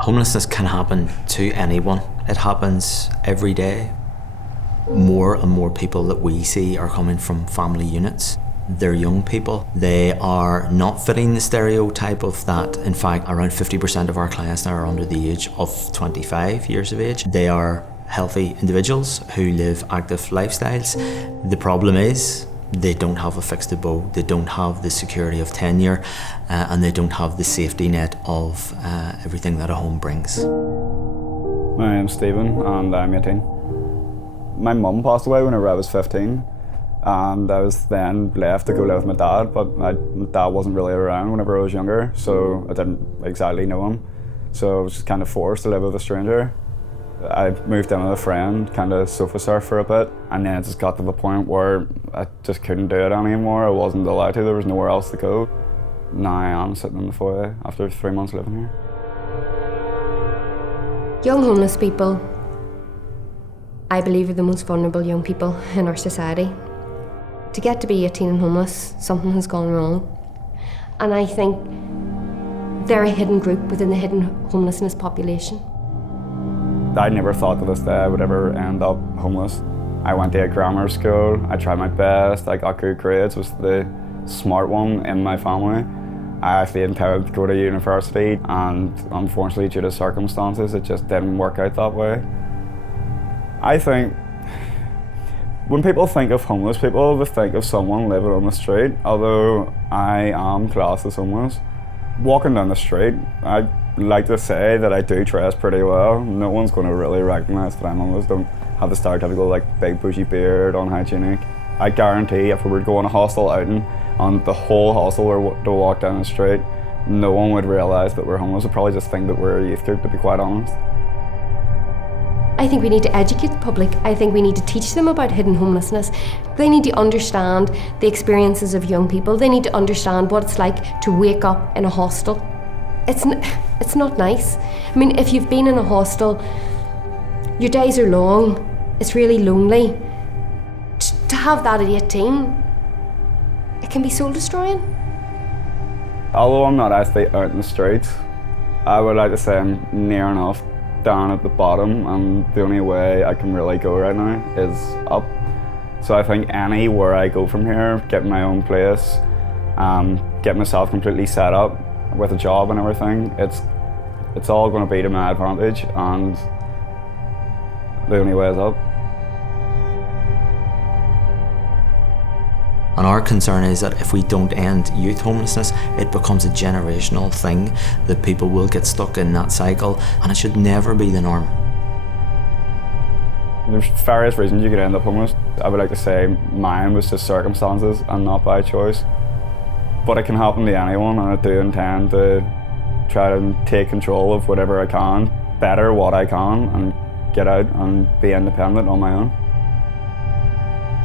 Homelessness can happen to anyone. It happens every day. More and more people that we see are coming from family units. They're young people. They are not fitting the stereotype of that. In fact, around 50% of our clients now are under the age of 25 years of age. They are healthy individuals who live active lifestyles. The problem is they don't have a fixed abode, they don't have the security of tenure, and they don't have the safety net of everything that a home brings. My name's Stephen and I'm 18. My mum passed away whenever I was 15, and I was then left to go live with my dad, but my dad wasn't really around whenever I was younger, so I didn't exactly know him. So I was just kind of forced to live with a stranger. I moved in with a friend, kind of sofa surf for a bit, and then it just got to the point where I just couldn't do it anymore. I wasn't allowed to, there was nowhere else to go. Now I am sitting in the foyer after 3 months living here. Young homeless people, I believe, are the most vulnerable young people in our society. To get to be 18 and homeless, something has gone wrong. And I think they're a hidden group within the hidden homelessness population. I never thought to this day I would ever end up homeless. I went to a grammar school, I tried my best, I got good grades, was the smart one in my family. I actually intended to go to university, and unfortunately due to circumstances it just didn't work out that way. I think when people think of homeless people, they think of someone living on the street, although I am classed as homeless. Walking down the street, I like to say that I do dress pretty well. No one's going to really recognise that I'm homeless. Don't have the stereotypical like big bushy beard, unhygienic. I guarantee if we were to go on a hostel outing and the whole hostel were to walk down the street, no one would realise that we're homeless. They'd probably just think that we're a youth group, to be quite honest. I think we need to educate the public. I think we need to teach them about hidden homelessness. They need to understand the experiences of young people. They need to understand what it's like to wake up in a hostel. It's not nice. I mean, if you've been in a hostel, your days are long, it's really lonely. To have that at 18, it can be soul destroying. Although I'm not actually out in the streets, I would like to say I'm near enough down at the bottom, and the only way I can really go right now is up. So I think anywhere I go from here, get my own place, get myself completely set up with a job and everything, it's all going to be to my advantage, and the only way is up. And our concern is that if we don't end youth homelessness, it becomes a generational thing, that people will get stuck in that cycle, and it should never be the norm. There's various reasons you could end up homeless. I would like to say mine was just circumstances and not by choice. But it can happen to anyone, and I do intend to try to take control of whatever I can, better what I can, and get out and be independent on my own.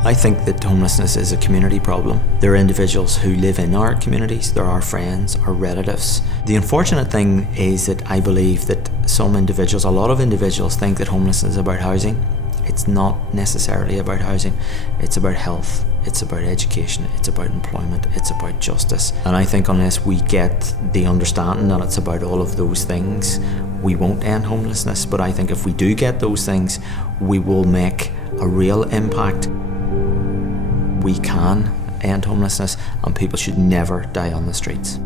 I think that homelessness is a community problem. There are individuals who live in our communities, they're our friends, our relatives. The unfortunate thing is that I believe that some individuals, a lot of individuals, think that homelessness is about housing. It's not necessarily about housing, it's about health, it's about education, it's about employment, it's about justice. And I think unless we get the understanding that it's about all of those things, we won't end homelessness. But I think if we do get those things, we will make a real impact. We can end homelessness, and people should never die on the streets.